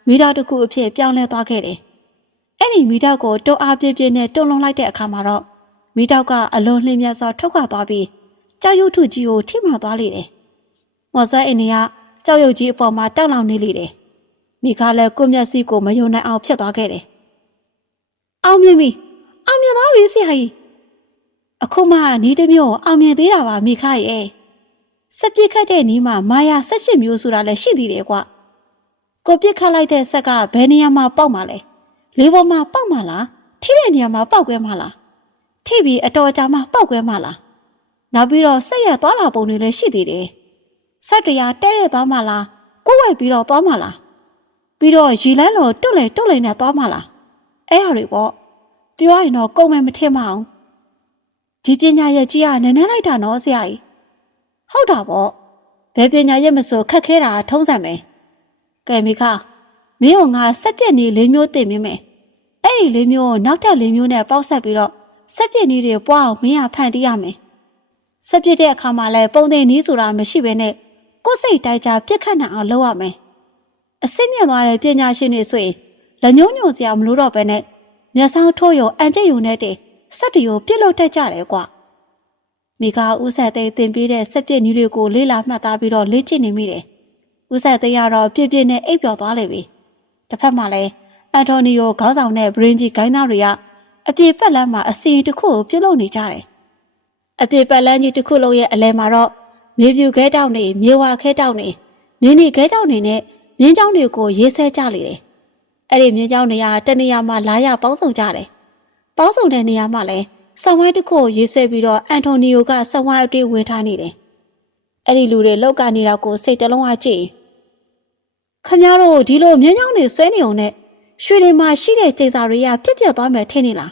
မိတောက်တစ်ခုအဖြစ်ပြောင်းလဲသွားခဲ့တယ်။အဲ့ဒီမိတောက်ကိုတုံအားပြည့်ပြည့်နဲ့တုံလုံးလိုက်တဲ့အခါမှာတော့မိတောက်ကအလွန်လှိမ့်မြတ်စွာထုတ်ခါသွားပြီးကြောက်ရွံ့ထုကြီးကိုထိမှန်သွားလေတယ်။မှော်ဆွဲအင်းကြီးကကြောက်ရွံ့ကြီးအပေါ်မှာတောက်လောင်နေလေတယ်။မိခလည်းကိုမျက်စိကိုမယုံနိုင်အောင်ဖြစ်သွားခဲ့တယ်။အောင်မြင်ပြီ။အောင်မြင်သွားပြီဆရာကြီး။ အခုမှနီးတစ်မျိုးအောင်မြင်သေးတာပါမိခရဲ့စက်ပြစ်ခတ်တဲ့နီးမှာမာယာ၁၈မျိုးဆိုတာလည်းရှိသေးတယ်ကွကိုပြစ်ခတ်လိုက်တဲ့ဆက်ကဘယ်နေရာမှာပေါက်မှာလဲလေးပေါ်မှာပေါက်မှာလားထိတဲ့နေရာမှာပေါက်ကွဲမှာလားထိပြီးအတော်ကြာမှပေါက်ကွဲမှာလားနောက်ပြီးတော့ဆက်ရက်သွားလာပုံတွေလည်းရှိသေးတယ်ဆက်တရားတဲရဲသွားမှာလားကိုယ်ဝိုက်ပြီးတော့သွားမှာလားပြီးတော့ရီလန်းလောတွတ်လေတွတ်လေနဲ့သွားမှာလားအဲ့ဒါတွေပေါ့ပြောရရင်တော့ကုန်မယ်မထင်မအောင် ဒီပညာရဲ့ကြီးကနည်းနည်းလိုက်တာနော်ဆရာကြီးဟုတ်တာပေါ့ဘယ်ပညာရဲ့မဆိုခက်ခဲတာထုံးစံပဲကဲမိခမင်းကငါစက်ပြက်နေလေးမျိုးတင်မိမယ်အဲ့ဒီလေးမျိုးကိုနောက်ထပ်လေးမျိုးနဲ့ပေါက်ဆက်ပြီးတော့စက်ပြက်နည်းတွေပွားအောင်မင်းကဖန်တီးရမယ်စက်ပြက်တဲ့အခါမှာလည်းပုံသိနည်းဆိုတာမရှိဘဲနဲ့ကိုယ်စိတ်တိုက်ကြပြက်ခတ်နိုင်အောင်လုပ်ရမယ်အစစ်မြင့်သွားတဲ့ပညာရှင်တွေဆိုရင်လက်ညှိုးညွှန်စရာမလိုတော့ဘဲနဲ့မျက်စောင်းထိုးရုံအန်ကျက်ရုံနဲ့တည်း စက်တီကိုပြစ်လို့တက်ကြတယ်ကွာမိကဦးဆက်သိန်းတင်ပြီးတဲ့စက်ပြစ်နည်းတွေကိုလေးလာမှတ်သားပြီးတော့လေ့ကျင့်နေမိတယ်ဦးဆက်သိန်းကတော့ပြစ်ပြစ်နဲ့အိပ်ပျော်သွားလိမ့်ပြီတစ်ဖက်မှာလည်းအန်တိုနီယိုခေါင်းဆောင်တဲ့ဘရင်ဂျီဂိုင်းသားတွေကအပြေပတ်လန်းမှာအစီတစ်ခုကိုပြုတ်လုပ်နေကြတယ်အပြေပတ်လန်းကြီးတစ်ခုလုံးရဲ့အလဲမှာတော့မြေပြူခဲတောက်နေမြေဝါခဲတောက်နေမြင်းနေခဲတောက်နေနဲ့မြင်းချောင်းတွေကိုရေးဆဲကြလေတယ်အဲ့ဒီမြင်းချောင်းနေရာတနေရာမှာလာရပေါင်းစုံကြတယ် ပေါင်းစုံတဲ့နေရာမှာလည်းဆောင်းဝိုင်းတစ်ခုကိုရေးဆွဲပြီးတော့အန်တိုနီယိုကဆောင်းဝိုင်းအတွေ့ဝင်ထားနေတယ်။အဲ့ဒီလူတွေလောက်ကနေတော့ကိုစိတ်တလုံးအကြည့်။ခမများတို့ဒီလိုမြင်းချောင်းတွေဆွဲနေုံနဲ့ရွှေတွေမှာရှိတဲ့ကျိန်စာတွေကပြက်ပြက်သွားမယ်ထင်နေလား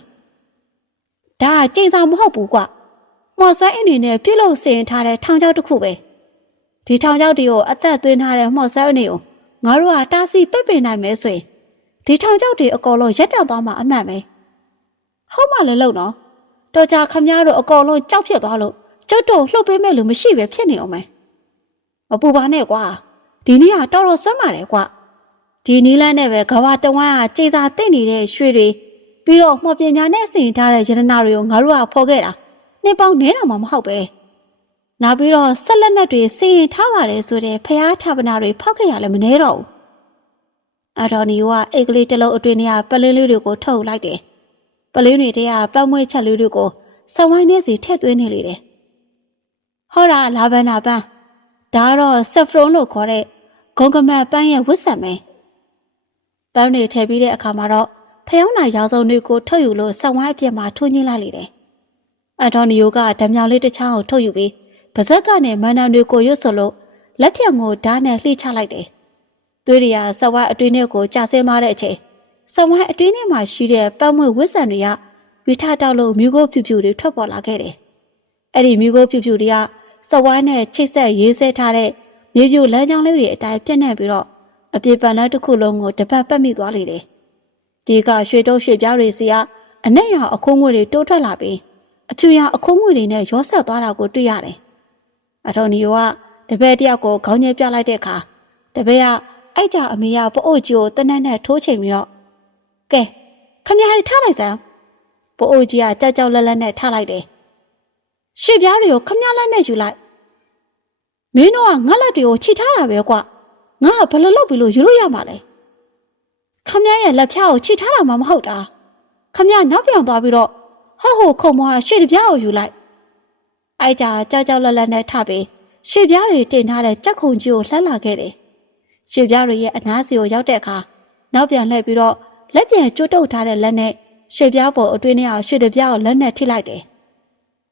။ဒါကကျိန်စာမဟုတ်ဘူးကွ။မော်ဆွဲအင်းတွေနဲ့ပြုတ်လို့စင်ထားတဲ့ထောင်ချောက်တစ်ခုပဲ။ဒီထောင်ချောက်တွေကိုအသက်သွင်းထားတဲ့မော်ဆွဲအင်းတွေကိုငါတို့ကတားဆီးပိတ်ပင်နိုင်မယ်ဆိုရင်ဒီထောင်ချောက်တွေအကုန်လုံးရက်တက်သွားမှာအမှန်ပဲ။ ဟုတ်မှလည်းလို့နော်။တော်ကြခမည်းတော်အကောင်လုံးကြောက်ဖြစ်သွားလို့ကျွတ်တို့လှုပ်ပေးမဲ့လူမရှိပဲဖြစ်နေအောင်မယ်။မပူပါနဲ့ကွာ။ဒီနေ့ကတော်တော်ဆွမ်းပါတယ်ကွာ။ဒီနီးလန်းနဲ့ပဲကဘာတဝမ်းကကြေစာတိတ်နေတဲ့ရွှေတွေပြီးတော့မှော်ပညာနဲ့ဆင်ထားတဲ့ရတနာတွေကိုငါတို့ကဖော်ခဲ့တာ။နှစ်ပေါင်းနဲတာမှမဟုတ်ပဲ။နောက်ပြီးတော့ဆက်လက်နက်တွေစင်ရင်ထားပါတယ်ဆိုတဲ့ဖျားထာပနာတွေဖောက်ခဲ့ရလည်းမနှဲတော့ဘူး။အတော်နီကအိတ်ကလေးတစ်လုံးအတွင်းထဲကပလင်းလေးတွေကိုထုတ်လိုက်တယ်။ ပလင်းတွေထဲကပတ်မွေးချက်လေးတွေကိုစဝိုင်းနဲ့စီထည့်သွင်းနေလေတယ်။ဟောတာလာဗန်နာပန်းဒါကတော့ဆက်ဖရွန်လို့ခေါ်တဲ့ဂုံကမတ်ပန်းရဲ့ဝတ်ဆံပဲ။ပန်းတွေထည့်ပြီးတဲ့အခါမှာတော့ဖျောင်းနာရောင်စုံတွေကိုထုတ်ယူလို့စဝိုင်းအပြစ်မှာထိုးညှိလိုက်လေတယ်။အန်တိုနီယိုကဓမြောင်လေးတစ်ချောင်းကိုထုတ်ယူပြီးပါဇက်ကနဲ့မန်နန်တွေကိုရွတ်ဆိုလို့လက်ဖြတ်ကိုဓာတ်နဲ့လှိချလိုက်တယ်။သွေးတွေကစဝိုင်းအတွင်းထဲကိုကျဆင်းသွားတဲ့အချိန် စဝိုင်းအတွင်းထဲမှာရှိတဲ့ပတ်မွေဝတ်ဆံတွေကဝီထတောက်လို့မြူကိုဖြူဖြူတွေထွက်ပေါ်လာခဲ့တယ်။အဲ့ဒီမြူကိုဖြူဖြူတွေကစဝိုင်းနဲ့ချိတ်ဆက်ရေးဆွဲထားတဲ့မြေပြူလမ်းကြောင်းလေးတွေအတိုင်းပြန့်နှံ့ပြီးတော့အပြေပန်လက်တစ်ခုလုံးကိုတပတ်ပတ်မိသွားလေတယ်။ဒီကရွှေတုံးရွှေပြားတွေစီကအနက်ရောင်အခိုးငွေတွေတိုးထွက်လာပြီးအဖြူရောင်အခိုးငွေတွေနဲ့ရောဆက်သွားတာကိုတွေ့ရတယ်။အထော်နီယိုကတပည့်တယောက်ကိုခေါင်းညက်ပြလိုက်တဲ့အခါတပည့်ကအိုက်ကြအမေကပို့အိုကြီးကိုတနက်နဲ့ထိုးချိန်ပြီးတော့ ကဲခမရထားလိုက်စမ်းပို့အိုကြီးကကြောက်ကြောက်လက်လက်နဲ့ထားလိုက်တယ်။ရွှေပြားတွေကိုခမရလက်နဲ့ယူလိုက်မင်းတို့ကငါလက်တွေကိုခြိထားတာပဲကွငါကဘယ်လိုလုပ်ပြီးလို့ယူလို့ရမှာလဲခမရရဲ့လက်ဖြားကိုခြိထားတာမှမဟုတ်တာခမရနောက်ပြောင်သွားပြီးတော့ဟော့ဟိုခုံမွားရွှေပြားကိုယူလိုက်အိုက်ကြကြောက်ကြောက်လက်လက်နဲ့ထပြီးရွှေပြားတွေတင်ထားတဲ့ကြက်ခုံကြီးကိုလှမ်းလာခဲ့တယ်ရွှေပြားတွေရဲ့အနားစီကိုရောက်တဲ့အခါနောက်ပြန်လှည့်ပြီးတော့ လက်ပြန်ကျိုးတုပ်ထားတဲ့လက်နဲ့ရွှေပြားပေါ်အတွင်းထဲကရွှေတပြားကိုလက်နဲ့ထိလိုက်တယ်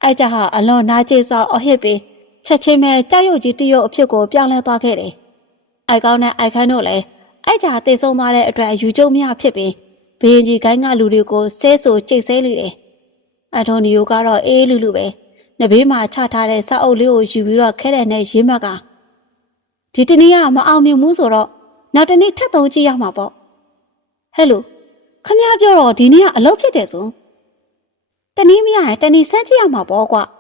အိုက်ကြဟာအလွန်နာကျင်စွာအဟစ်ပြီးချက်ချင်းပဲကြောက်ရွံ့ကြီးတရုတ်အဖြစ်ကိုပြောင်းလဲသွားခဲ့တယ်။အိုက်ကောင်းနဲ့အိုက်ခန်းတို့လည်းအိုက်ကြာတိတ်ဆုံးသွားတဲ့အတွက်ယူကျုံမရဖြစ်ပြီးဘရင်ကြီးကိုင်းကလူတွေကိုဆဲဆူကြိတ်ဆဲလိတယ်။အန်တိုနီယိုကတော့အေးလူလူပဲ။နဘေးမှာချထားတဲ့စာအုပ်လေးကိုယူပြီးတော့ခဲတဲ့နဲ့ရင်းမက်ကဒီတနေ့ကမအောင်မြင်ဘူးဆိုတော့နောက်တနေ့ထပ်သုံးကြည့်ရမှာပေါ့။ ဟဲ့လိုခမရပြောတော့ဒီနေ့ကအလုပ်ဖြစ်တယ်ဆို။တနည်းမရရင်တနေ့စမ်းကြည့်ရမှာပေါ့ကွာ။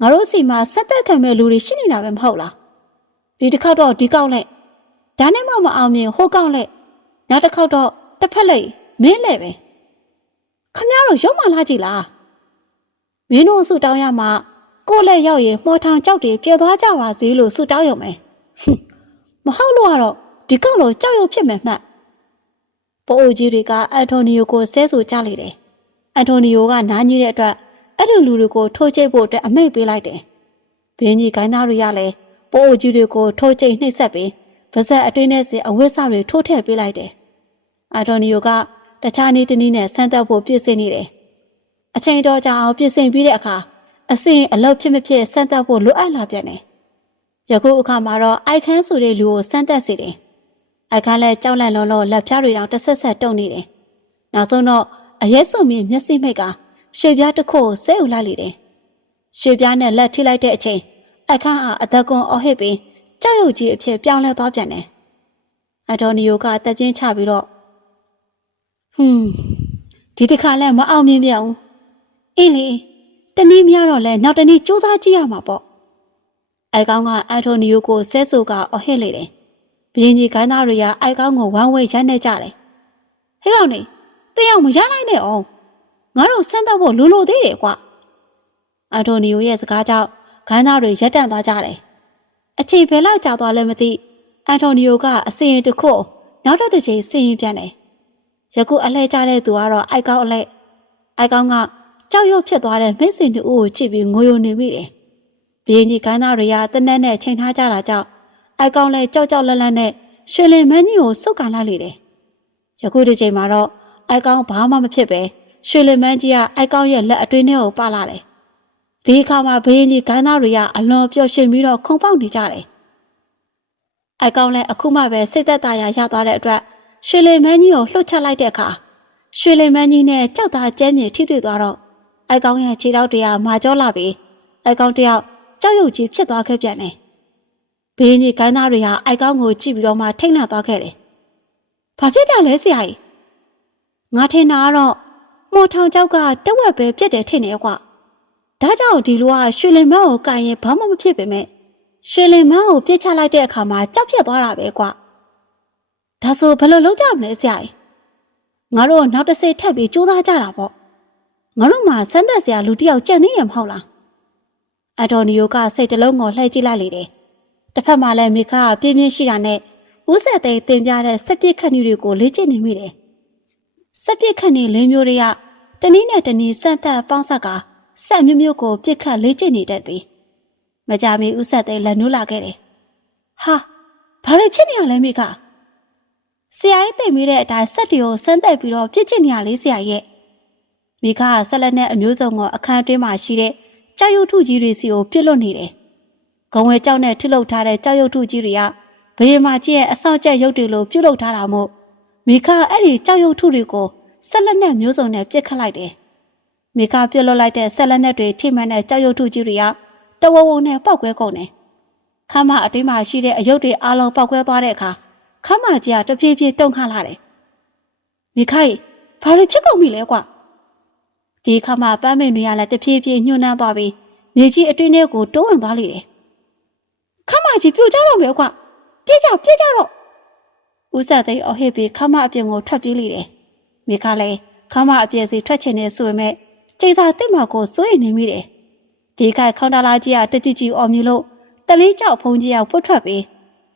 ငါတို့စီမှာဆက်သက်ခံမဲ့လူတွေရှိနေတာပဲမဟုတ်လားဒီတစ်ခေါက်တော့ဒီကောက်လိုက်ဒါနဲ့မှမအောင်မြင်ဟိုကောက်လိုက်နောက်တစ်ခေါက်တော့တစ်ဖက်လိုက်မင်းလည်းပဲခမရတို့ရုံမလာကြည့်လားမင်းတို့ဆူတောင်းရမှာကိုယ့်လက်ရောက်ရင်မှော်ထောင်ကြောက်တွေပြေသွားကြပါစေလို့ဆူတောင်းရုံပဲမဟုတ်လို့ကတော့ဒီကောက်လို့ကြောက်ရွံ့ဖြစ်မယ်မှတ် ပိုးအိုကြီးတွေကအန်တိုနီယိုကိုဆဲဆူကြလေတယ်အန်တိုနီယိုကနားကြီးတဲ့အတွက်အဲ့ဒီလူတွေကိုထိုးချိတ်ဖို့အတွက်အမိတ်ပေးလိုက်တယ်။ဘင်းကြီးကိုင်းသားတွေကလည်းပိုးအိုကြီးတွေကိုထိုးချိတ်နှိပ်စက်ပြီးပါဇက်အတွင်းထဲစီအဝတ်စတွေထိုးထည့်ပေးလိုက်တယ်။အာတိုနီယိုကတခြားနည်းတစ်နည်းနဲ့ဆန်းသက်ဖို့ပြည့်စင်နေတယ်။အချိန်တော်ကြာအောင်ပြည့်စင်ပြီးတဲ့အခါအစင်အလုပ်ဖြစ်မဖြစ်ဆန်းသက်ဖို့လိုအပ်လာပြန်တယ်။ယခုအခါမှာတော့အိုက်ခန်းဆိုတဲ့လူကိုဆန်းသက်စေတယ်။ အိုက်ခန်းလည်းကြောက်လန့်လုံးလုံးလက်ဖြားတွေတောင်တစ်ဆက်ဆက်တုံနေတယ်။နောက်ဆုံးတော့အရဲစုံမြင့်မျက်စိမိတ်ကရွှေပြားတစ်ခုကိုဆွဲယူလိုက်လေတယ်။ရွှေပြားနဲ့လက်ထိလိုက်တဲ့အချိန်အိုက်ခန်းအားအသက်ကွန်အော်ဟစ်ပြီးကြောက်ရွံ့ကြီးအဖြစ်ပြောင်းလဲသွားပြန်တယ်။အဒေါ်နီယိုကအသက်ပြင်းချပြီးတော့ဟွန်းဒီတစ်ခါလဲမအောင်မြင်ပြန်ဘူး။အင်းလေတနည်းများတော့လဲနောက်တနည်းစူးစမ်းကြည့်ရမှာပေါ့။အိုက်ကောင်းကအန်တိုနီယိုကိုဆဲဆူကအော်ဟစ်လေတယ်။ ဘရင်ကြီးခိုင်းသားတွေကအိုက်ကောင်းကိုဝမ်းဝဲရိုက်နေကြတယ်။ဟဲ့ကောင်နေတေးအောင်မရနိုင်နဲ့အောင်ငါတို့ဆန်းတော့ဖို့လိုလိုသေးတယ်ကွာ။အန်တိုနီယိုရဲ့စကားကြောင့်ခိုင်းသားတွေရက်တန့်သွားကြတယ်။အချိန်ဘယ်လောက်ကြာသွားလဲမသိအန်တိုနီယိုကအစင်ရင်တစ်ခုနောက်တော့တစ်ချိန်စင်ရင်ပြန်တယ်။ယခုအလှဲကြတဲ့သူကတော့အိုက်ကောင်းအလှဲအိုက်ကောင်းကကြောက်ရွံ့ဖြစ်သွားတဲ့မိတ်ဆွေတို့ကိုကြည့်ပြီးငိုယိုနေမိတယ်။ဘရင်ကြီးခိုင်းသားတွေကတနက်နဲ့ချိန်ထားကြတာကြောင့် အိုက်ကောင်းလည်းကြောက်ကြောက်လန့်လန့်နဲ့ရွှေလင်မန်းကြီးကိုစုတ်ကန်လိုက်လေတယ်။ယခုဒီချိန်မှာတော့အိုက်ကောင်းဘာမှမဖြစ်ပဲရွှေလင်မန်းကြီးကအိုက်ကောင်းရဲ့လက်အတွင်းထဲကိုပလာတယ်။ဒီအခါမှာဘရင်ကြီးခိုင်းသားတွေကအလွန်ပျော်ရွှင်ပြီးတော့ခုန်ပေါက်နေကြတယ်။အိုက်ကောင်းလည်းအခုမှပဲစိတ်သက်သာရာရသွားတဲ့အတွက်ရွှေလင်မန်းကြီးကိုလှုပ်ချလိုက်တဲ့အခါရွှေလင်မန်းကြီးနဲ့ကြောက်သားကျဲမြေထိတွေ့သွားတော့အိုက်ကောင်းရဲ့ခြေထောက်တွေကမာကြောလာပြီးအိုက်ကောင်းတယောက်ကြောက်ရွံ့ကြီးဖြစ်သွားခဲ့ပြန်တယ်။ ဘင်းကြီးကိုင်းသားတွေဟာအိုက်ကောင်းကိုကြည့်ပြီးတော့မှထိတ်လန့်သွားခဲ့တယ်။ဘာဖြစ်တာလဲဆရာကြီး။ငါထင်တာကတော့မော်ထောင်ကျောက်ကတဝက်ပဲပြစ်တယ်ထင်တယ်ကွာ။ဒါကြောင့်ဒီလိုကရွှေလင်မန်းကိုကန်ရင်ဘာမှမဖြစ်ပေမဲ့ရွှေလင်မန်းကိုပြစ်ချလိုက်တဲ့အခါမှာကြောက်ဖြစ်သွားတာပဲကွာ။ဒါဆိုဘယ်လိုလုပ်ကြမလဲဆရာကြီး။ငါတို့နောက်တစ်စိတ်ထပ်ပြီးစူးစမ်းကြတာပေါ့။ငါတို့မှစမ်းသက်စရာလူတစ်ယောက်ကြံနေရမဟုတ်လားအဒေါ်နီယိုကစိတ်တလုံးကိုလှည့်ကြည့်လိုက်လေတယ် တစ်ဖက်မှာလည်းမိခါကပြင်းပြင်းရှိတာနဲ့ဦးဆက်သိန်းတင်ပြတဲ့စက်ပစ်ခတ်နည်းတွေကိုလေ့ကျင့်နေမိတယ်စက်ပစ်ခတ်နည်းလေးမျိုးတွေကတနည်းနဲ့တနည်းစက်သက်ပေါင်းဆက်ကဆက်မျိုးမျိုးကိုပြစ်ခတ်လေ့ကျင့်နေတတ်ပြီမကြမီဦးဆက်သိန်းလက်နူးလာခဲ့တယ်ဟာဘာတွေဖြစ်နေရလဲမိခဆရာကြီးသိမိတဲ့အတိုင်းစက်တွေကိုစမ်းသက်ပြီးတော့ပြစ်ချင်နေရလေဆရာရဲ့မိခကဆက်လက်နဲ့အမျိုးစုံကအခန်းအတွင်းမှာရှိတဲ့ကြောက်ရွံ့ထုကြီးတွေစီကိုပြစ်လွတ်နေတယ်။ ဂုံဝဲကြောက်နဲ့ထိလုတ်ထားတဲ့ကြောက်ရွံ့ထုကြီးတွေကဘယင်မာကြီးရဲ့အဆောင်ကျက်ရုပ်တွေလိုပြုတ်လုတ်ထားတာမို့မိခအဲ့ဒီကြောက်ရွံ့ထုတွေကိုဆက်လက်နဲ့မျိုးစုံနဲ့ပြစ်ခတ်လိုက်တယ်။မိခပြစ်လွတ်လိုက်တဲ့ဆက်လက်နဲ့တွေထိမှန်တဲ့ကြောက်ရွံ့ထုကြီးတွေကတဝဝုံနဲ့ပောက်ကွဲကုန်တယ်။ခမ်းမအတွင်းမှာရှိတဲ့အယုတ်တွေအလုံးပောက်ကွဲသွားတဲ့အခါခမ်းမကြီးကတပြေးပြေးတုန်ခါလာတယ်။မိခိုင်ဘာတွေဖြစ်ကုန်ပြီလဲကွာ။ဒီခါမှပန်းမင်တွေကလည်းတဖြည်းဖြည်းညှို့နှမ်းသွားပြီးမြေကြီးအတွင်းထဲကိုတိုးဝင်သွားလိမ့်တယ်။ ခမကြီးပြိုကျတော့မယ်ကွ။ပြေးကြပြေးကြတော့ဦးဆက်သိန်းအဟစ်ပြီးခမအပြင်ကိုထွက်ပြေးလိမ့်တယ်။မိခလည်းခမအပြင်စီထွက်ချင်နေဆိုပေမဲ့ကျိစာတစ်မကိုစိုးရိမ်နေမိတယ်။ဒီခိုက်ခေါင်းတလာကြီးကတကြည်ကြည်အော်မြူလို့တလေးကြောက်ဖုံးကြီးကပွတ်ထွက်ပြီး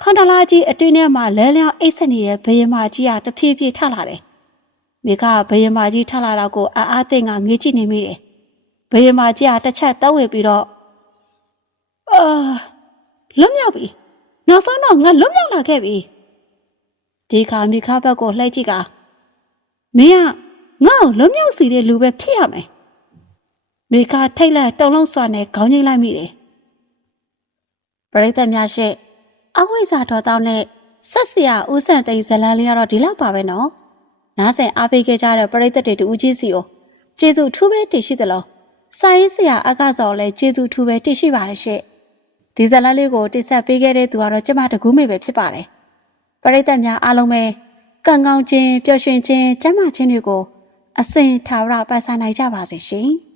ခေါင်းတလာကြီးအတွင်းထဲမှာလဲလျောင်းအိတ်ဆက်နေတဲ့ဘယင်မကြီးကတဖြည်းဖြည်းထလာတယ်။မိခဘယင်မကြီးထလာတာကိုအာအားသိန်းကငေးကြည့်နေမိတယ်။ဘယင်မကြီးကတစ်ချက်တောက်ဝေပြီးတော့အာ လွတ်မြောက်ပြီ။နောက်ဆုံးတော့ငါလွတ်မြောက်လာခဲ့ပြီ။ဒီခါမိခဘက်ကိုလှည့်ကြည့်ကမင်းကငါ့ကိုလွတ်မြောက်စီတဲ့လူပဲဖြစ်ရမယ်။မိခထိတ်လက်တုံလုံးစွာနဲ့ခေါင်းငိမ့်လိုက်မိတယ်။ပရိသတ်များရှေ့အဝိဇ္ဇာတော်တောင်းနဲ့ဆက်စရာဦးဆန်သိန်းဇလန်လေးကတော့ဒီလောက်ပါပဲနော်။နားဆင်အားပေးခဲ့ကြတဲ့ပရိသတ်တွေတူဦးကြီးစီကိုကျေးဇူးထူးပဲတင်ရှိသလား။စာရေးဆရာအကစော်လည်းကျေးဇူးထူးပဲတင်ရှိပါတယ်ရှင့်။ ဒီဇလန်လေးကိုတင်ဆက်ပေးခဲ့တဲ့သူကတော့ကျမတကူးမေပဲဖြစ်ပါတယ်။ပရိသတ်များအားလုံးပဲကံကောင်းခြင်းပျော်ရွှင်ခြင်းကျမ်းမာခြင်းတွေကိုအစဉ်ထာဝရပတ်ဆိုင်နိုင်ကြပါစေရှင်။